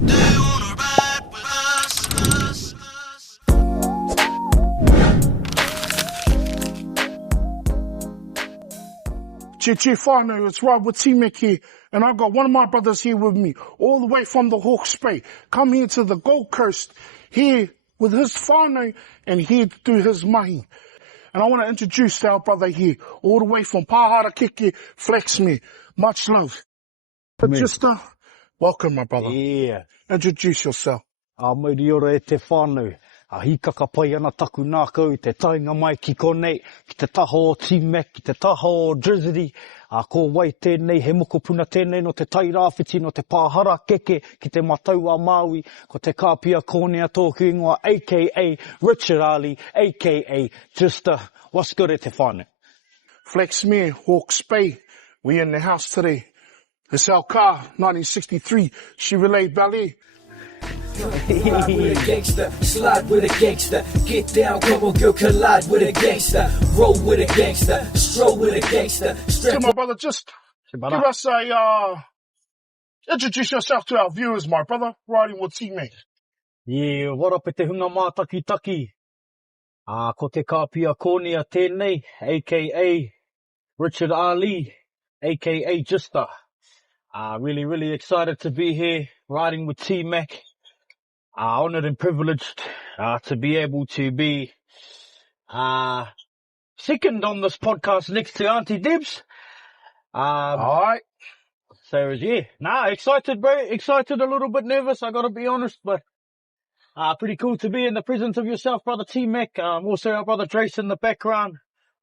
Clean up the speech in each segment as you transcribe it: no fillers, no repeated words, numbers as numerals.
Do you wanna ride with us? Che whānau, it's right with Tmac here, and I've got one of my brothers here with me, all the way from the Hawke's Bay, come here to the Gold Coast, here with his whānau, and here to do his mahi. And I want to introduce our brother here, all the way from Pāhara Keke, Flaxmere. Much love. Jistar, welcome my brother. Yeah. Introduce yourself. Maori ora e te whānau. Hikaka pai ana taku nākau, te tainga mai ki konei, ki te taho o Tmac, ki te taho o Drizzly. Ko wai tēnei, he mokopuna tēnei no te tai rāwhiti, no te Pāhara Keke, ki te Te Ao Maori, ko te kāpia kōnea tōku ingoa, a.k.a. Richard Ali, a.k.a. Jistar. What's good e te whānau? Flaxmere, Hawke's Bay, we in the house today. It's our car, 1963, Chevrolet Ballet. Ride with a gangster, slide with a gangster, get down, come on girl, collide with a gangster, roll with a gangster, stroll with a gangster, So my brother, just give us introduce yourself to our viewers, my brother, riding with Tmac. Yeah, what up e te hunga mātaki taki. Ko te kāpia kōnea tēnei, a.k.a. Richard Ali, a.k.a. Jistar. Really excited to be here, riding with Tmac. Honoured and privileged to be able to be second on this podcast next to Auntie Debs. Alright. So yeah, excited bro, excited, a little bit nervous, I gotta be honest, but pretty cool to be in the presence of yourself, brother Tmac. Also our brother Drace in the background,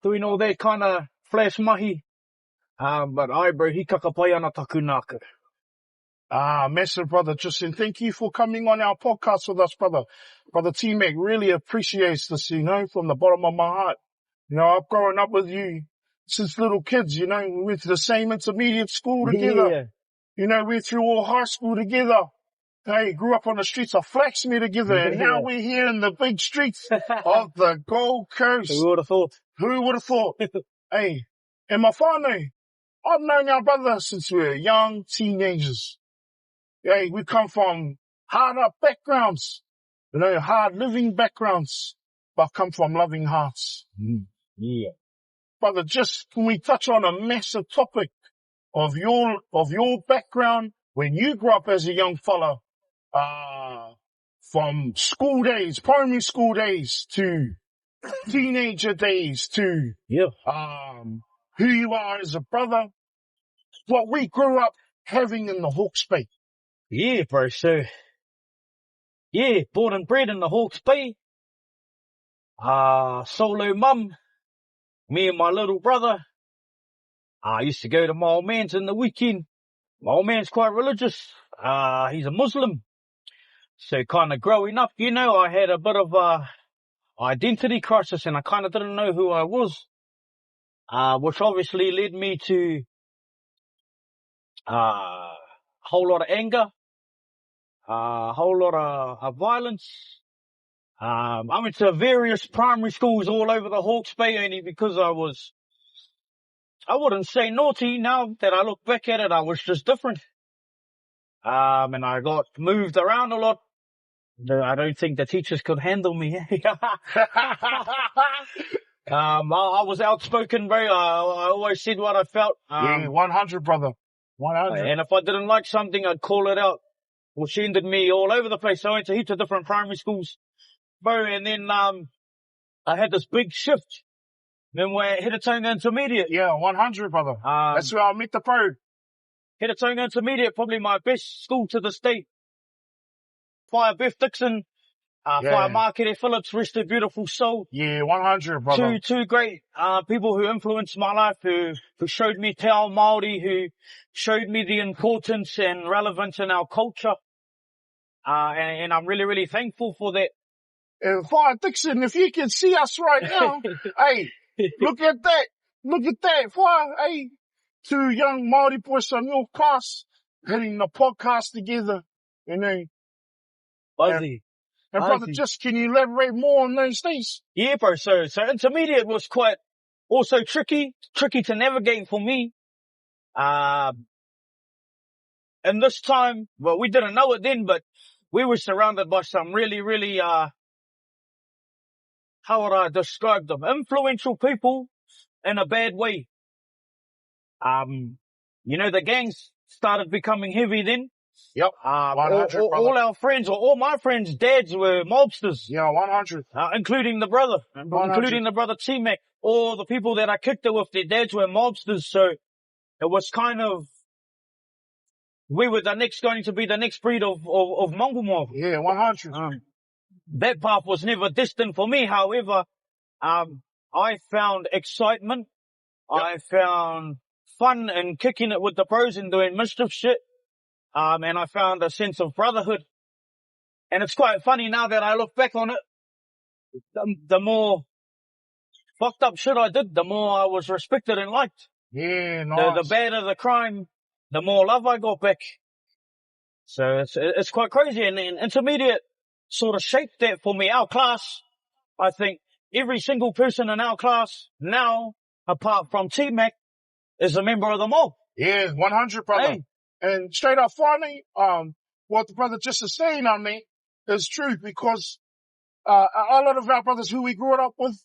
doing all that kind of flash mahi. But bro, hikaka pai ana taku nākau. Massive brother Justin, thank you for coming on our podcast with us, brother. Brother Tmac really appreciates this, you know, from the bottom of my heart. You know, I've grown up with you since little kids, you know, we went to the same intermediate school together. Yeah. You know, we went through all high school together. Hey, grew up on the streets of Flaxmere together, and now we're here in the big streets of the Gold Coast. Who would have thought? Who would have thought? Hey, and my whānau, I've known our brother since we were young teenagers. Hey, we come from hard up backgrounds, you know, hard living backgrounds, but come from loving hearts. Yeah. Brother, just can we touch on a massive topic of your background when you grew up as a young fella, from school days, primary school days to teenager days to, who you are as a brother, what we grew up having in the Hawke's Bay. Yeah, bro. So, yeah, born and bred in the Hawke's Bay. Solo mum. Me and my little brother. I used to go to my old man's in the weekend. My old man's quite religious. He's a Muslim. So kind of growing up, you know, I had a bit of identity crisis and I kind of didn't know who I was. Which obviously led me to a whole lot of anger. A whole lot of violence. I went to various primary schools all over the Hawke's Bay only because I wouldn't say naughty. Now that I look back at it, I was just different. And I got moved around a lot. I don't think the teachers could handle me. I was outspoken, bro. I always said what I felt. Yeah, 100, brother. 100. And if I didn't like something, I'd call it out. Which ended me all over the place. So I went to heaps of different primary schools, bro. And then, I had this big shift. Then we hit a Tonga Intermediate. Yeah, 100, brother. That's where I met the pro. Hit a Tonga Intermediate, probably my best school to this day. Fire Beth Dixon, Fire Markete Phillips, rest their beautiful soul. Yeah, 100, brother. Two great, people who influenced my life, who showed me Te Ao Maori, who showed me the importance and relevance in our culture. And I'm really thankful for that. And Fire Dixon, if you can see us right now, hey, look at that. Look at that. Fire, hey, two young Maori boys from your class hitting the podcast together, you know. Buzzy. And brother, just can you elaborate more on those things? Yeah, bro. So intermediate was quite also tricky to navigate for me. in this time, well, we didn't know it then, but we were surrounded by some really, really, how would I describe them? Influential people in a bad way. You know, the gangs started becoming heavy then. Yep. 100, all our friends, or all my friends' dads were mobsters. Yeah, 100. Including the brother, 100. including the brother Tmac. All the people that I kicked it with, their dads were mobsters. So it was kind of, we were going to be the next breed of Mongol mob. Yeah, 100. That path was never distant for me. However, I found excitement. Yep. I found fun in kicking it with the bros and doing mischief shit. And I found a sense of brotherhood. And it's quite funny now that I look back on it. The more fucked up shit I did, the more I was respected and liked. Yeah, nice. The badder the crime, the more love I got back. So it's quite crazy. And intermediate sort of shaped that for me. Our class, I think every single person in our class now, apart from Tmac, is a member of the mob. Yeah, 100, brother. Hey. And straight up funny, what the brother just is saying on me is true, because a lot of our brothers who we grew up with,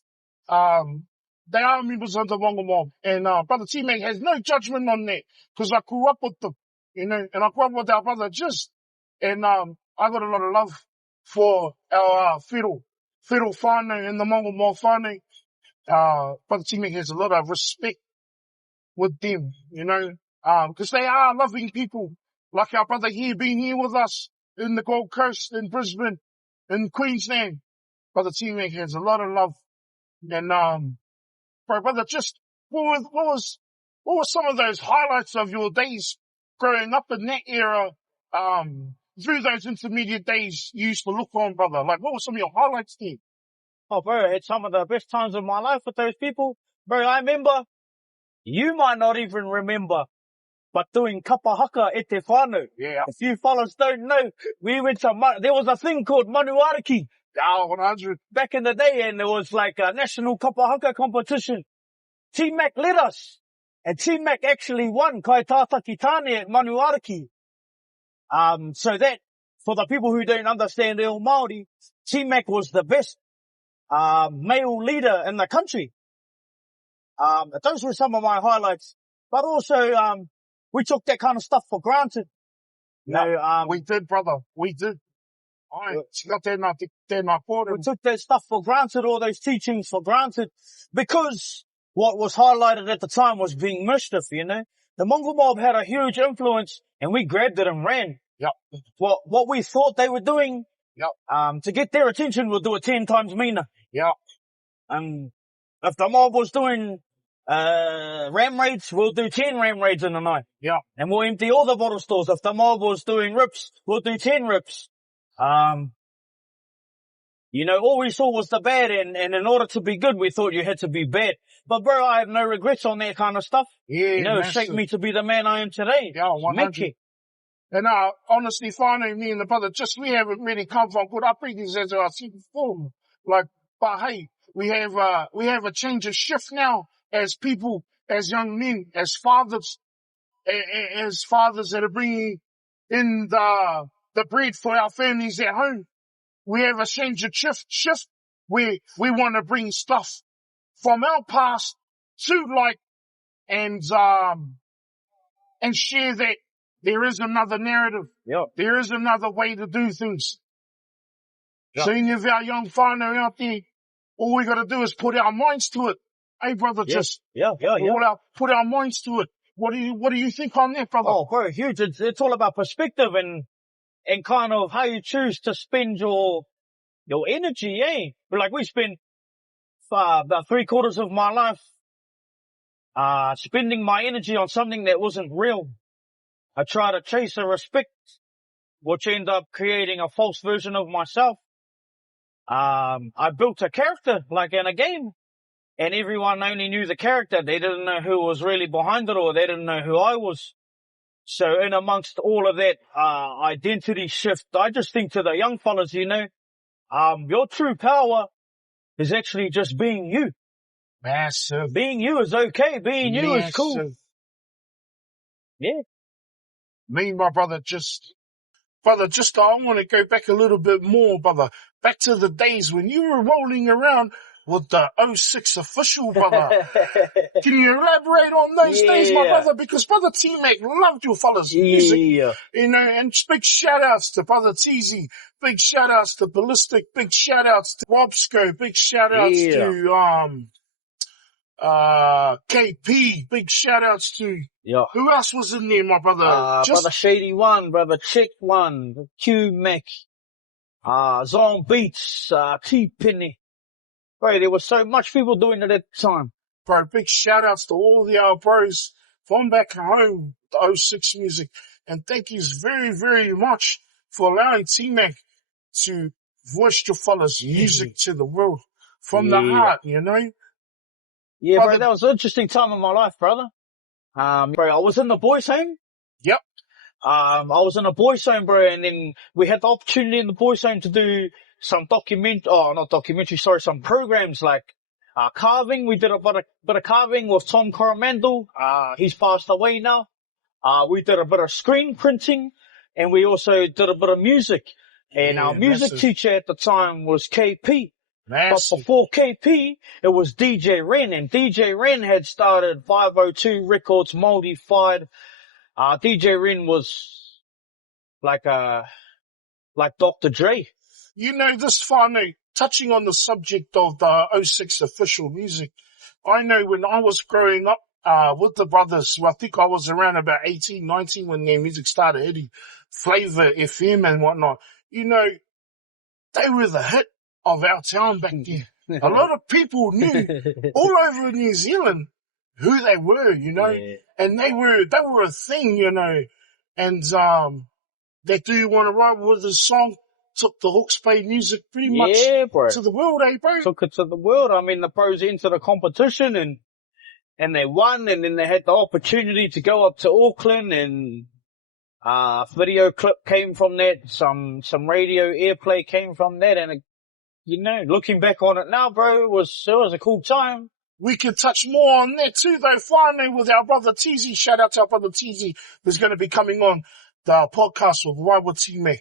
they are members of the Mongol mob. And brother T-Mac has no judgment on that, because I grew up with them, you know, and I grew up with our brother Jist. And I got a lot of love for our fiddle whānau and the Mongol mob whānau. Brother T-Mac has a lot of respect with them, you know, because they are loving people, like our brother here, being here with us in the Gold Coast, in Brisbane, in Queensland. Brother T-Mac has a lot of love. And, brother, just, what was some of those highlights of your days growing up in that era, through those intermediate days you used to look on, brother? Like, what were some of your highlights there? Oh, bro, I had some of the best times of my life with those people. Bro, I remember, you might not even remember, but doing kapa haka e te whānau. Yeah. If you fellas don't know, we went to, there was a thing called manuariki. Yeah, 100. Back in the day, and there was like a national kapa haka competition. Tmac led us. And Tmac actually won kai tātaki tāne at manuariki. So that, for the people who don't understand Te Ao Maori, Tmac was the best, male leader in the country. Those were some of my highlights. But also, we took that kind of stuff for granted. You know, we did, brother. We did. We took that stuff for granted, all those teachings for granted, because what was highlighted at the time was being mischief, you know. The Mongol mob had a huge influence, and we grabbed it and ran. Yep. What we thought they were doing, yep. To get their attention, we'll do it 10 times meaner. Yep. If the mob was doing ram raids, we'll do 10 ram raids in the night. Yeah. And we'll empty all the bottle stores. If the mob was doing rips, we'll do 10 rips. You know, all we saw was the bad, and in order to be good, we thought you had to be bad. But bro, I have no regrets on that kind of stuff. Yeah, you know, it shaped me to be the man I am today. Yeah, 100. And honestly, finally, me and the brother, we haven't really come from good upbringings, as I said before. Like, but hey, we have a change of shift now as people, as young men, as fathers that are bringing in the bread for our families at home. We have a change of shift where we want to bring stuff from our past to light and share that there is another narrative. Yep. There is another way to do things. Yep. So any of our young whānau out there, all we got to do is put our minds to it. Hey, brother, put our minds to it. What do you think on that, brother? Oh, bro, huge. It's all about perspective and kind of how you choose to spend your energy, eh? But like we spent about 3/4 of my life, spending my energy on something that wasn't real. I tried to chase a respect, which ended up creating a false version of myself. I built a character, like in a game, and everyone only knew the character. They didn't know who was really behind it, or they didn't know who I was. So in amongst all of that, identity shift, I just think to the young fellas, you know, your true power is actually just being you. Massive. Being you is okay. Being you is cool. Yeah. Me, my brother, just I want to go back a little bit more, brother. Back to the days when you were rolling around with the '06 official, brother. Can you elaborate on those days, my brother? Because brother Tmac loved your fellas' music, Yeah. you know, and big shout outs to brother Teasy, big shout outs to Ballistic, big shout outs to Robsco, big shout outs to, KP, big shout outs to, Yeah. who else was in there, my brother? Brother Shady One, brother Chick One, Q-Mac, Zone Beats, T-Penny. Bro, there was so much people doing it at the time. Bro, big shout outs to all the our bros from back home, the '06 music. And thank you very, very much for allowing Tmac to voice your fellas' music to the world from the heart, you know? Yeah, Brother, bro, that was an interesting time in my life, brother. Bro, I was in the boys' home. Yep. I was in a boys' home, bro, and then we had the opportunity in the boys' home to do some some programs like carving. We did a bit of carving with Tom Coromandel. He's passed away now. We did a bit of screen printing, and we also did a bit of music. And our music teacher at the time was KP. But before KP, it was DJ Ren, and DJ Ren had started 502 Records Modified. DJ Ren was like Dr. Dre. you know, this whānau, touching on the subject of the '06 official music, I know when I was growing up, with the brothers, I think I was around about 18, 19 when their music started hitting Flavor FM and whatnot. You know, they were the hit of our town back then. A lot of people knew all over New Zealand who they were, you know, and they were a thing, you know, and, that Do You Want to Ride with the song took the Hawke's Bay music pretty much to the world, bro? Took it to the world. I mean, the pros entered the competition and they won, and then they had the opportunity to go up to Auckland, and video clip came from that, some radio airplay came from that, and you know, looking back on it now, bro, it was a cool time. We can touch more on that too, though, finally, with our brother Teasy. Shout out to our brother Teasy, who's going to be coming on the podcast with Ride with Tmac.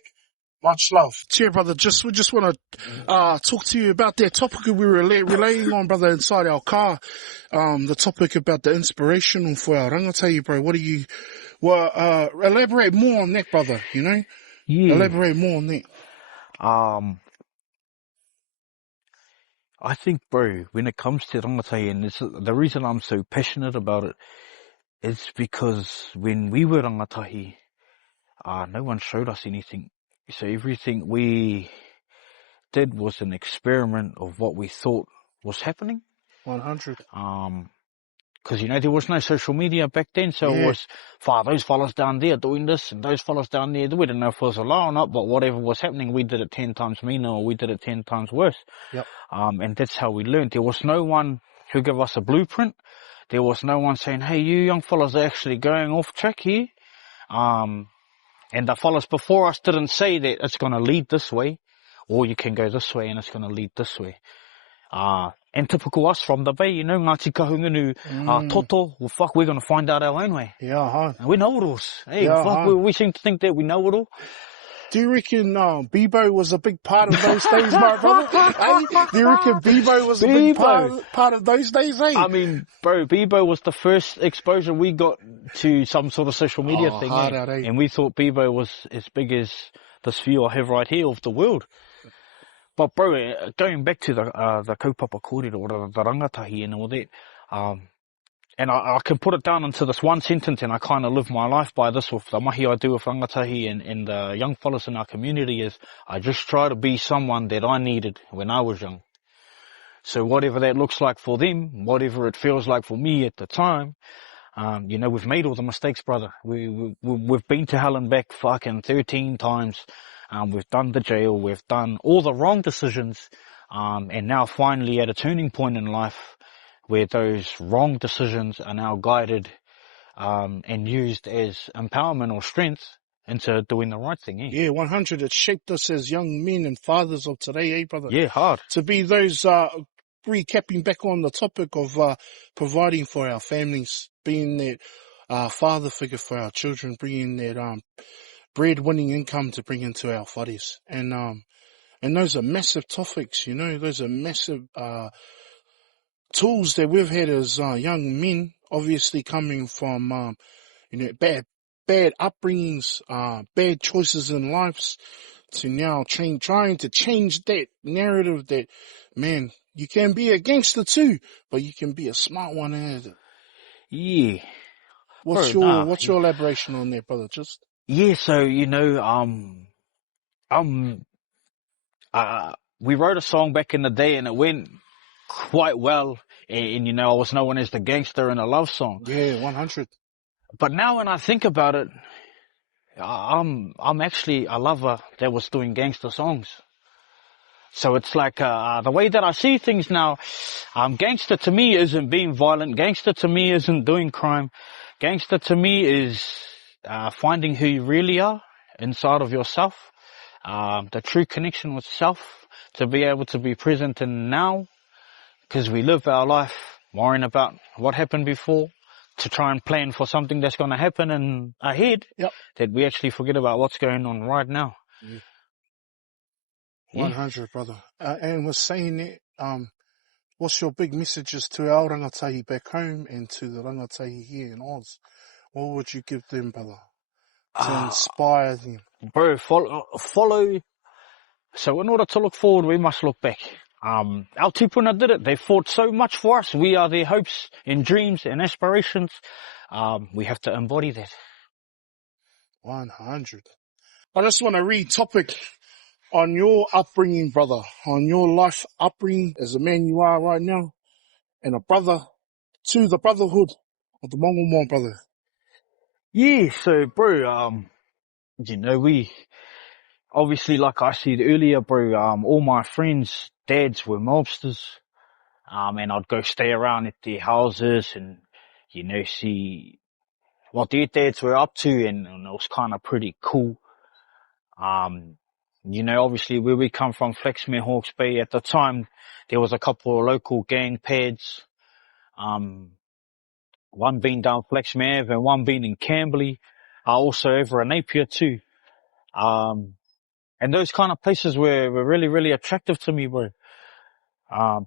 Much love. Cheer, brother. We just want to talk to you about that topic we were relaying on, brother, inside our car. The topic about the inspirational for our rangatahi, bro. What do you, elaborate more on that, brother, you know? Yeah. Elaborate more on that. I think, bro, when it comes to rangatahi, and the reason I'm so passionate about it is because when we were rangatahi, no one showed us anything. So everything we did was an experiment of what we thought was happening. 100. Cause you know, there was no social media back then, so it was, those fellas down there doing this and those fellas down there, we didn't know if it was a lie or not, but whatever was happening, we did it 10 times meaner, or we did it 10 times worse. Yep. And that's how we learned. There was no one who gave us a blueprint. There was no one saying, hey, you young fellas are actually going off track here. And the fellas before us didn't say that it's going to lead this way, or you can go this way and it's going to lead this way. And typical us from the Bay, you know, Ngāti Kahungunu, toto, well, fuck, we're going to find out our own way. Yeah, And we know it all. Hey, we seem to think that we know it all. Do you reckon Bebo was a big part of those days, my brother? Hey? Do you reckon Bebo was a big part of those days, eh? I mean, bro, Bebo was the first exposure we got to some sort of social media thing. Hard out, eh? And we thought Bebo was as big as this view I have right here of the world. But bro, going back to the kaupapa kōrero, or the rangatahi and all that, and I can put it down into this one sentence, and I kind of live my life by this with the mahi I do with rangatahi and the young fellas in our community is, I just try to be someone that I needed when I was young. So whatever that looks like for them, whatever it feels like for me at the time, you know, we've made all the mistakes, brother. We've been to hell and back fucking 13 times. We've done the jail, we've done all the wrong decisions, and now finally at a turning point in life where those wrong decisions are now guided and used as empowerment or strength into doing the right thing. Yeah, 100. It shaped us as young men and fathers of today, brother? Yeah, hard. To be those, recapping back on the topic of providing for our families, being that father figure for our children, bringing that bread-winning income to bring into our whares. And those are massive topics, you know. Those are massive tools that we've had as young men, obviously coming from bad upbringings, bad choices in lives, to now trying to change that narrative that, man, you can be a gangster too, but you can be a smart one at it. Yeah. What's Bro, your elaboration on that, brother? Just Yeah, so, we wrote a song back in the day and it went quite well. And I was known as the gangster in a love song. yeah, 100. But now when I think about it, I'm actually a lover that was doing gangster songs. So it's like, the way that I see things now, gangster to me isn't being violent. Gangster to me isn't doing crime. Gangster to me is, finding who you really are inside of yourself. The true connection with self, to be able to be present in now, because we live our life worrying about what happened before, to try and plan for something that's going to happen in ahead, Yep. that we actually forget about what's going on right now. Yeah. Yeah. 100, brother. And we're saying that, what's your big messages to our rangatahi back home and to the rangatahi here in Oz? What would you give them, brother, to inspire them? Bro, follow. So in order to look forward, we must look back. Our tupuna did it. They fought so much for us. We are their hopes and dreams and aspirations. We have to embody that. 100. I just want to read topic on your upbringing, brother, on your life upbringing as a man you are right now, and a brother to the brotherhood of the Mongol brother. Yeah, so bro, we obviously, like I said earlier, bro, all my friends' dads were mobsters. And I'd go stay around at their houses and, see what their dads were up to, and it was kind of pretty cool. Obviously where we come from, Flaxmere, Hawke's Bay, at the time, there was a couple of local gang pads. One being down Flaxmere and one being in Camberley, also over in Napier too. And those kind of places were really, really attractive to me, bro.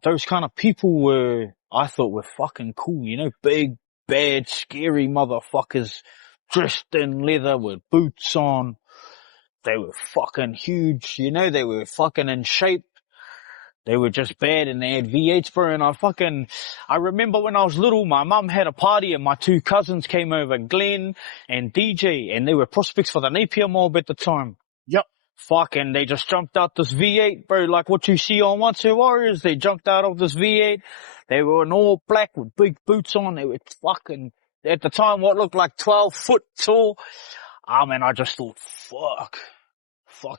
Those kind of people I thought were fucking cool, big, bad, scary motherfuckers dressed in leather with boots on. They were fucking huge, they were fucking in shape. They were just bad, and they had V8s, bro. And I remember when I was little, my mum had a party and my two cousins came over, Glenn and DJ, and they were prospects for the Napier mob at the time. Yep. Fucking, they just jumped out this V8, bro, like what you see on One Two Warriors. They jumped out of this V8. They were in all black with big boots on. They were fucking, at the time, what looked like 12 foot tall. And I just thought, fuck,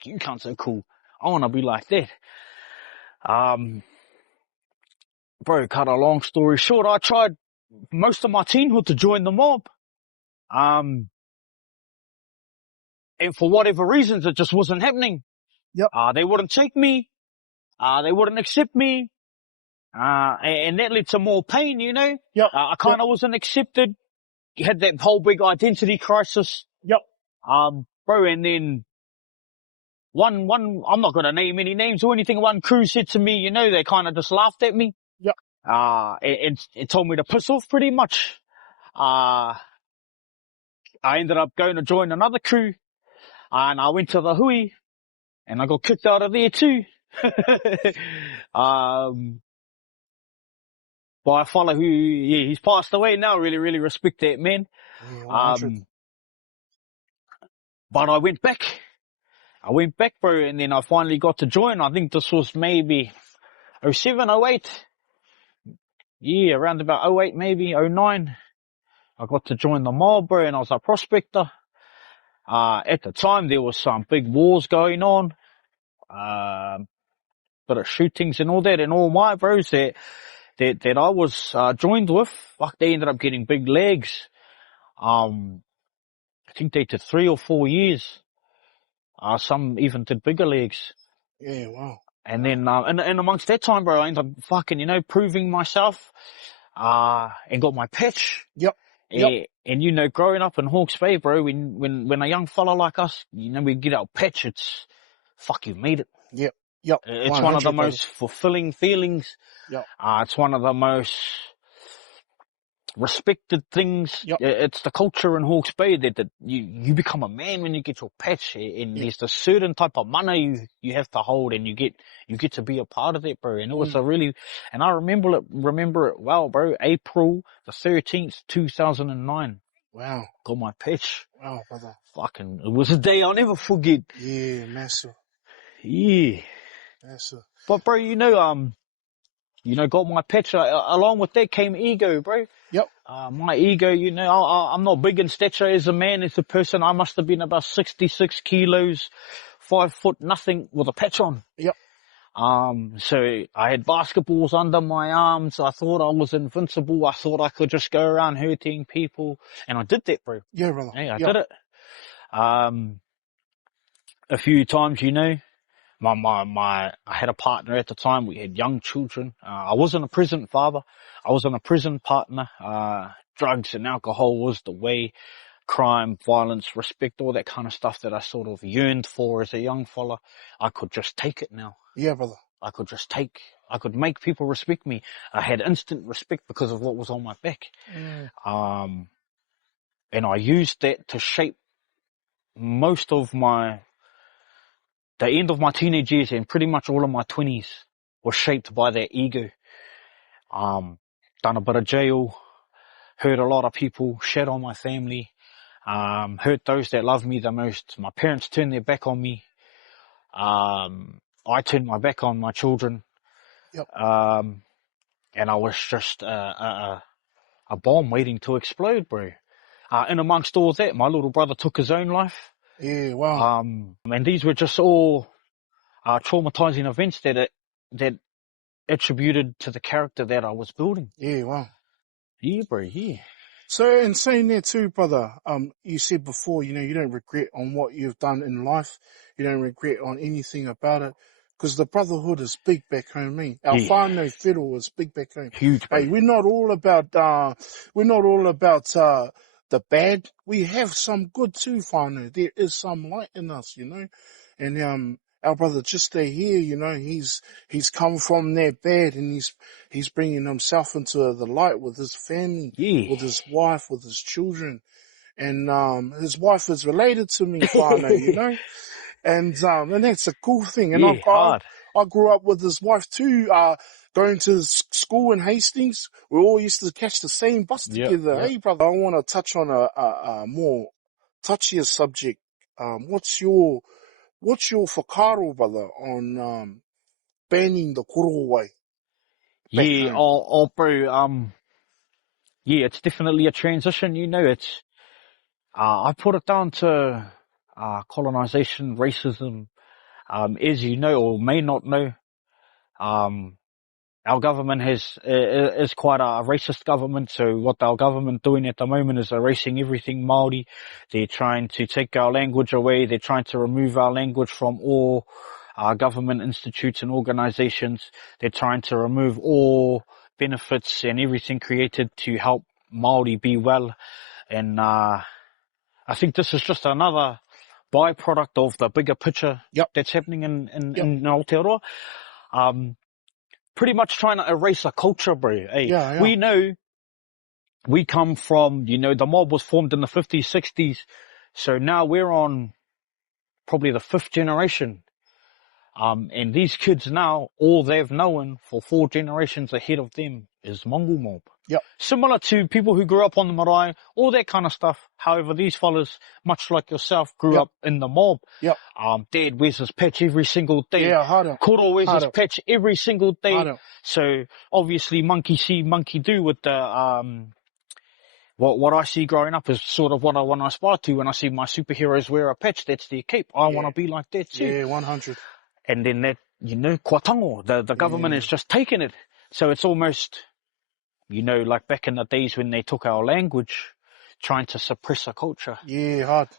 you cunts are cool. I want to be like that. Bro, cut a long story short, I tried most of my teenhood to join the mob. And for whatever reasons, it just wasn't happening. Yep. They wouldn't take me. They wouldn't accept me. And that led to more pain, Yep. I kind of wasn't accepted. You had that whole big identity crisis. Yep. Bro, and then one, I'm not going to name any names or anything. One crew said to me, they kind of just laughed at me. Yep. It told me to piss off pretty much. I ended up going to join another crew, and I went to the hui, and I got kicked out of there too. By a fella who, he's passed away now. Really, really respect that man. Yeah, but I went back, bro, and then I finally got to join. I think this was maybe 07, 08. Yeah, around about 08, maybe 09. I got to join the mob, bro, and I was a prospector. At the time, there was some big wars going on. Bit of shootings and all that, and all my bros that I was joined with, they ended up getting big legs. I think they did 3 or 4 years. Some even did bigger legs. Yeah, wow. And then, and amongst that time, bro, I ended up fucking, proving myself, and got my patch. Yep. Yep. And you know, growing up in Hawke's Bay, bro, when a young fella like us, you know, we get our patch, it's, fuck, you made it. Yep. Yep. It's one of the 100, brother. most fulfilling feelings. Yep. It's one of the most respected things. Yep. It's the culture in Hawke's Bay that you become a man when you get your patch, and there's a certain type of mana you have to hold, and you get to be a part of it, bro. And it was a really, and I remember it well, bro. April the 13th, 2009. Wow. Got my patch. Wow, brother. Fucking, it was a day I'll never forget. Yeah, massive. Yeah. Massive. But bro, got my patch. Along with that came ego, bro. Yep. My ego, I'm not big in stature as a man, as a person. I must have been about 66 kilos, 5 foot nothing with a patch on. Yep. So I had basketballs under my arms. I thought I was invincible. I thought I could just go around hurting people. And I did that, bro. Yeah, brother. Hey, I did it. A few times, I had a partner at the time. We had young children. I wasn't a prison father. I wasn't a prison partner. Drugs and alcohol was the way. Crime, violence, respect, all that kind of stuff that I sort of yearned for as a young fella. I could just take it now. Yeah, brother. I could make people respect me. I had instant respect because of what was on my back. And I used that to shape most of the end of my teenage years and pretty much all of my 20s was shaped by that ego. Done a bit of jail, hurt a lot of people, shat on my family, hurt those that love me the most. My parents turned their back on me. I turned my back on my children. Yep. And I was just a bomb waiting to explode, bro. And amongst all that, my little brother took his own life. Yeah, wow. And these were just all traumatizing events that attributed to the character that I was building. Yeah, wow. Yeah, bro, yeah. So, in saying that too, brother, you said before, you don't regret on what you've done in life. You don't regret on anything about it. Because the brotherhood is big back home, me. Our whānau whiro is big back home. Huge, bro. Hey, we're not all about the bad. We have some good too, whānau. There is some light in us, And, our brother Jistar here, he's come from that bad, and he's bringing himself into the light with his family, with his wife, with his children. And, his wife is related to me, whānau, And that's a cool thing. And I grew up with his wife too, going to school in Hastings. We all used to catch the same bus together. Hey, brother, I want to touch on a more touchier subject. What's your whakaaro, brother, on banning the korowai? Bro, it's definitely a transition, It's I put it down to colonization, racism. As you know or may not know, our government is quite a racist government. So what our government doing at the moment is erasing everything Maori. They're trying to take our language away. They're trying to remove our language from all government institutes and organizations. They're trying to remove all benefits and everything created to help Maori be well. And I think this is just another byproduct of the bigger picture that's happening in Aotearoa. Pretty much trying to erase a culture, bro. Hey, we know we come from, the mob was formed in the 50s, 60s. So now we're on probably the 5th generation. And these kids now, all they've known for 4 generations ahead of them is Mongol mob. Yep. Similar to people who grew up on the marae, all that kind of stuff. However, these fellas, much like yourself, grew up in the mob. Yep. Dad wears his patch every single day. Yeah, harder. Koro wears his patch every single day. Harder. So obviously monkey see, monkey do with the, what I see growing up is sort of what I want to aspire to. When I see my superheroes wear a patch, that's their cape. I want to be like that too. Yeah, 100. And then that, kua tango, the government has just taken it. So it's almost, like back in the days when they took our language, trying to suppress a culture. Yeah, hard.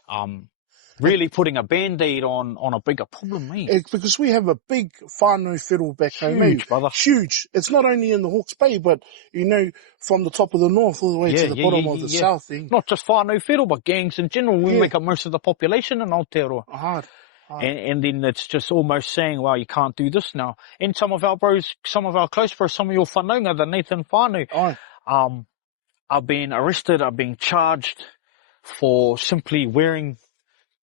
really putting a band-aid on a bigger problem, eh? Because we have a big whānau whittle back home. Huge, brother. Huge. It's not only in the Hawke's Bay, but, you know, from the top of the north all the way to the bottom of the south. Eh? Not just whānau whittle, but gangs in general. We make up most of the population in Aotearoa. Hard. And then it's just almost saying, well, you can't do this now. And some of our bros, some of our close bros, some of your whanaunga, the Nathan whānau, are being arrested, are being charged for simply wearing,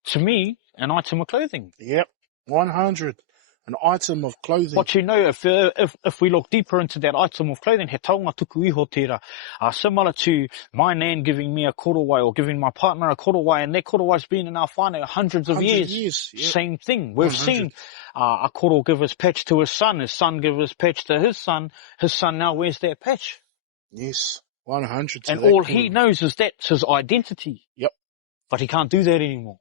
to me, an item of clothing. Yep, 100. An item of clothing. But you know, if we look deeper into that item of clothing, he taonga tuku iho tērā, similar to my nan giving me a korowai or giving my partner a korowai, and that korowai's been in our whānau hundreds of years. Yep. Same thing. We've 100. Seen a koro give his patch to his son give his patch to his son now wears that patch. Yes, 100. And all he knows is that's his identity. Yep. But he can't do that anymore.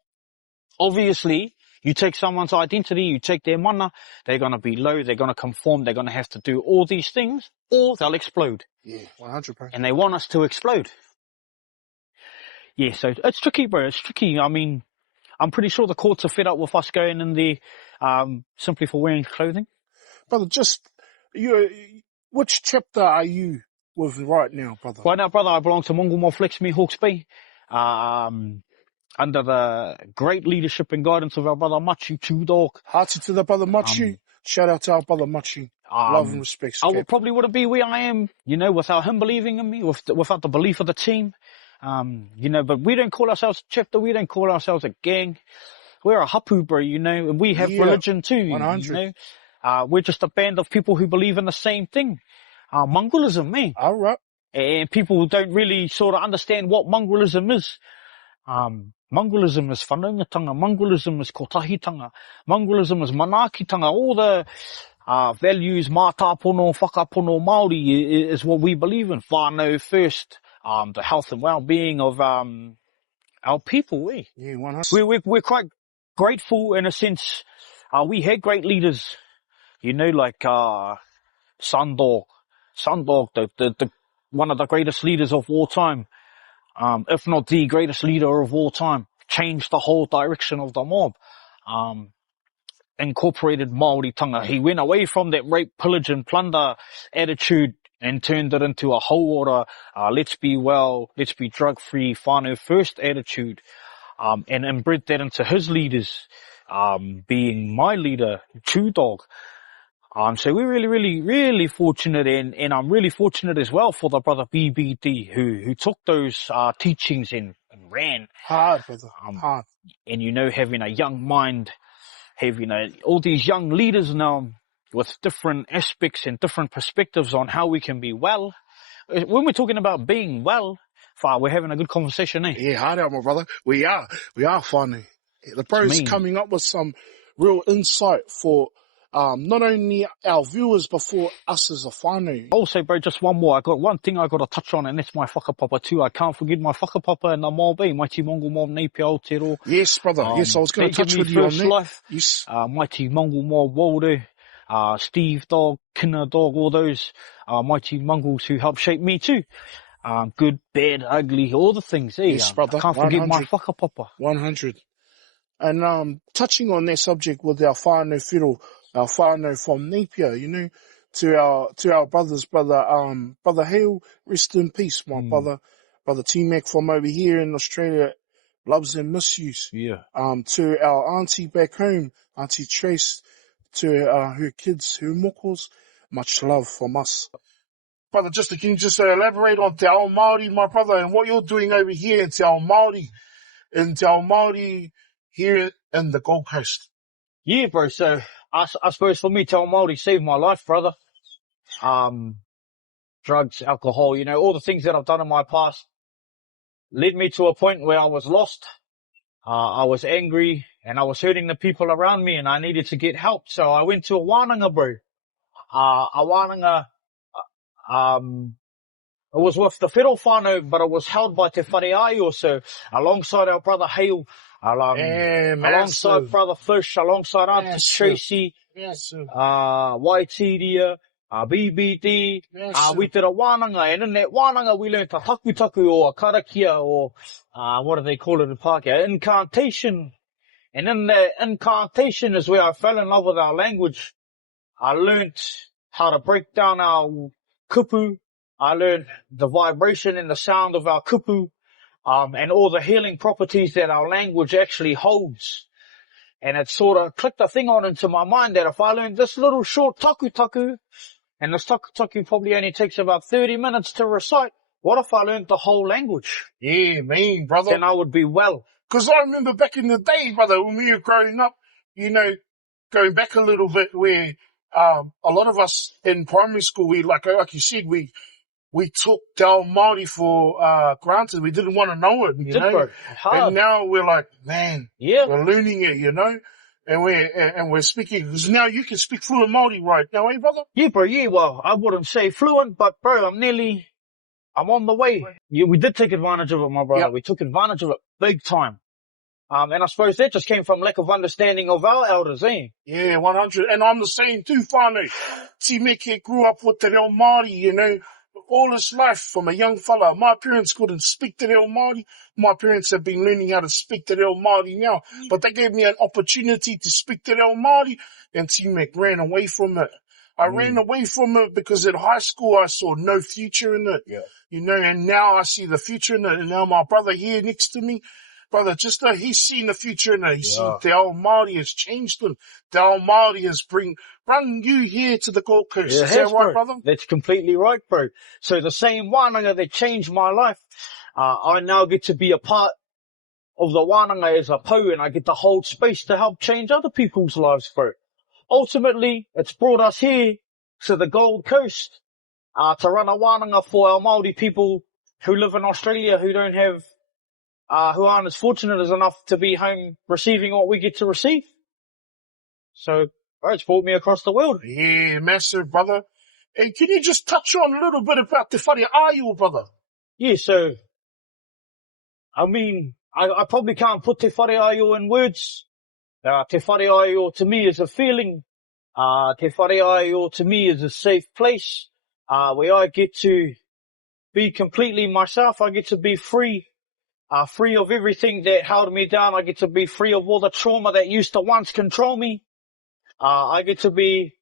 Obviously, you take someone's identity, you take their mana, they're going to be low, they're going to conform, they're going to have to do all these things, or they'll explode. Yeah, 100, bro. And they want us to explode. Yeah, so it's tricky, bro. It's tricky. I mean, I'm pretty sure the courts are fed up with us going in there simply for wearing clothing. Brother, which chapter are you with right now, brother? Right now, brother, I belong to Maori World Flaxmere, Hawke's Bay. Under the great leadership and guidance of our brother Machi Tudog. Hearty to the brother Machi. Shout out to our brother Machi. Love and respect. I probably wouldn't be where I am, you know, without him believing in me, without the belief of the team. You know, but we don't call ourselves a chapter, we don't call ourselves a gang. We're a hapu, bro, you know, and we have religion too, 100. You know. We're just a band of people who believe in the same thing. Mongolism, man. All right. And people don't really sort of understand what mongolism is. Mongolism is whanaungatanga, Mongolism is kotahitanga, Mongolism is manakitanga, all the values, mātāpono, whakapono Māori is what we believe in. Whānau first, the health and well-being of our people, eh? Yeah, 100. We're quite grateful in a sense. We had great leaders, you know, like Sundog, the one of the greatest leaders of all time. If not the greatest leader of all time, changed the whole direction of the mob, incorporated Māoritanga. He went away from that rape, pillage and plunder attitude and turned it into a whole order, let's be well, let's be drug-free, whānau first attitude, and inbred that into his leaders, being my leader, Tudog. So we're really fortunate, and I'm really fortunate as well for the brother BBD who took those teachings and ran. Hard, brother. Hard. And you know, having a young mind, having all these young leaders now with different aspects and different perspectives on how we can be well. When we're talking about being well, we're having a good conversation, eh? Yeah, hard out, my brother. We are funny. The bro's coming up with some real insight for not only our viewers, but for us as a whānau. Also, bro, just one more. I got one thing I got to touch on, and that's my whakapapa too. I can't forget my whakapapa in the Māori, Mighty Mongol Mob Nei Te Ao Aotearoa. Yes, brother. Yes, I was going to touch with you on that. Life. Yes. Mighty Mongol Mob World, Steve Dog, Kina Dog, all those mighty Mongols who helped shape me too. Good, bad, ugly, all the things. Eh? Yes, brother. I can't forget my whakapapa. 100. And touching on that subject with our whānau whittle, our whānau from Napier, you know, to our brother Hale, rest in peace, my brother Tmac from over here in Australia, loves and misuse. Yeah. To our auntie back home, Auntie Trace, to her kids, her mokos, much love from us. Brother, can you just elaborate on Te Ao Maori, my brother, and what you're doing over here in Te Ao Maori, here in the Gold Coast? Yeah, bro, so I suppose for me, Te Ao Maori saved my life, brother. Drugs, alcohol, you know, all the things that I've done in my past led me to a point where I was lost. I was angry and I was hurting the people around me and I needed to get help. So I went to a wānanga, bro. A wānanga, it was with the whittle whānau, but it was held by Te Whare Ai also, alongside our brother Hale, alongside brother Fish, alongside Auntie Tracy, Waitiria, BBD, we did a wānanga, and in that wānanga we learned a takutaku or a karakia or, what do they call it in Pākehā, incantation, And in the incantation is where I fell in love with our language. I learned how to break down our kupu. I learned the vibration and the sound of our kupu, and all the healing properties that our language actually holds. And it sort of clicked a thing on into my mind that if I learned this little short taku, and this taku probably only takes about 30 minutes to recite, what if I learned the whole language? Yeah, man, brother. Then I would be well. Because I remember back in the day, brother, when we were growing up, you know, going back a little bit where a lot of us in primary school, we like you said, we took Te Ao Maori for granted. We didn't want to know it, you know. And now we're like, man, we're learning it, you know. And we're speaking, because now you can speak fluent Maori right now, eh, brother? Yeah, bro, yeah, well, I wouldn't say fluent, but bro, I'm on the way. Yeah, we did take advantage of it, my brother. We took advantage of it big time. And I suppose that just came from lack of understanding of our elders, eh? Yeah, 100. And I'm the same too, whānau. Tmac grew up with Te Ao Maori, you know, all his life from a young fella. My parents couldn't speak Te Ao Maori. My parents have been learning how to speak Te Ao Maori now. But they gave me an opportunity to speak Te Ao Maori, and Tmac ran away from it. I ran away from it because at high school I saw no future in it. Yeah. You know, and now I see the future in it. And now my brother here next to me, brother, just though he's seen the future in it. He's seen Te Ao Maori has changed him. Te Ao Maori has brought you here to the Gold Coast. Is that right, brother? That's completely right, bro. So the same wānanga that changed my life, I now get to be a part of the wānanga as a pou, and I get to hold space to help change other people's lives, bro. Ultimately, it's brought us here to the Gold Coast, to run a wānanga for our Maori people who live in Australia, who don't have, who aren't as fortunate as enough to be home receiving what we get to receive. So, bro, it's brought me across the world. Yeah, massive, brother. Hey, can you just touch on a little bit about Te Whare Aio, brother? Yeah, so, I mean, I probably can't put Te Whare Aio in words. Te Whare Aio to me is a feeling. Te Whare Aio to me is a safe place, where I get to be completely myself. I get to be free, free of everything that held me down. I get to be free of all the trauma that used to once control me. I get to be,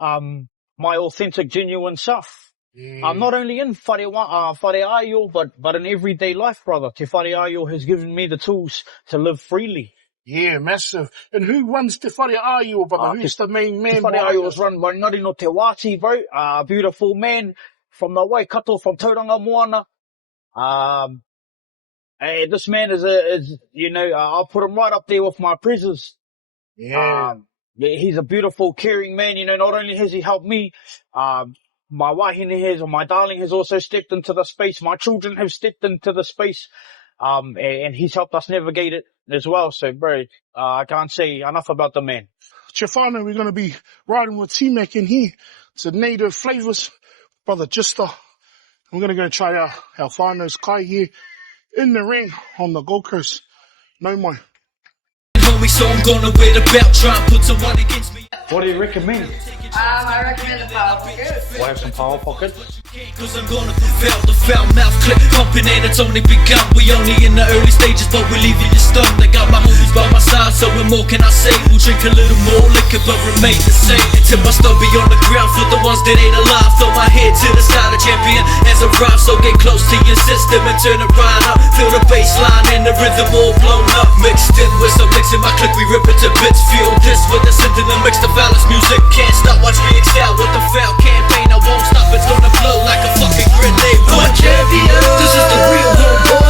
my authentic, genuine self. I'm not only in Whare Aio, but in everyday life, brother. Te Whare Aio has given me the tools to live freely. Yeah, massive. And who runs Te Whare Aio, brother? Who's the main man? Te Whare Aio is run by Ngari no Te Wāti, bro. A beautiful man from the Waikato, from Tauranga Moana. This man is, you know, I'll put him right up there with my prezzers. Yeah. He's a beautiful, caring man. You know, not only has he helped me, my wahine has, or my darling has also stepped into the space. My children have stepped into the space. And he's helped us navigate it as well. So, bro, I can't say enough about the man. Chefano, we're going to be riding with Tmac in here. It's a native flavors. Brother Jistar. We're going to go try our Flavaz Kai here in the ring on the Gold Coast. No more. So I'm gonna wear the belt, try and put someone against me. What do you recommend? I recommend the Power Pocket. We'll have some Power Pocket. Cause I'm gonna prevail, the foul mouth clip pumping and it's only begun. We only in the early stages, but we're leaving you stunned. I got my homies by my side, so what more can I say? We'll drink a little more liquor, but remain the same. Until my stomach be on the ground for the ones that ain't alive. Throw my head to the side, a champion as a rhyme. So get close to your system and turn it right up. Feel the bass line and the rhythm all blown up. Mixed in with some licks in my click, we rip it to bits. Feel this with the synth and the mix, the Flavaz music. Can't stop, watch me excel with the fail campaign. I won't stop, it's gonna blow like a fucking grenade. What champion? This is the real homeboy.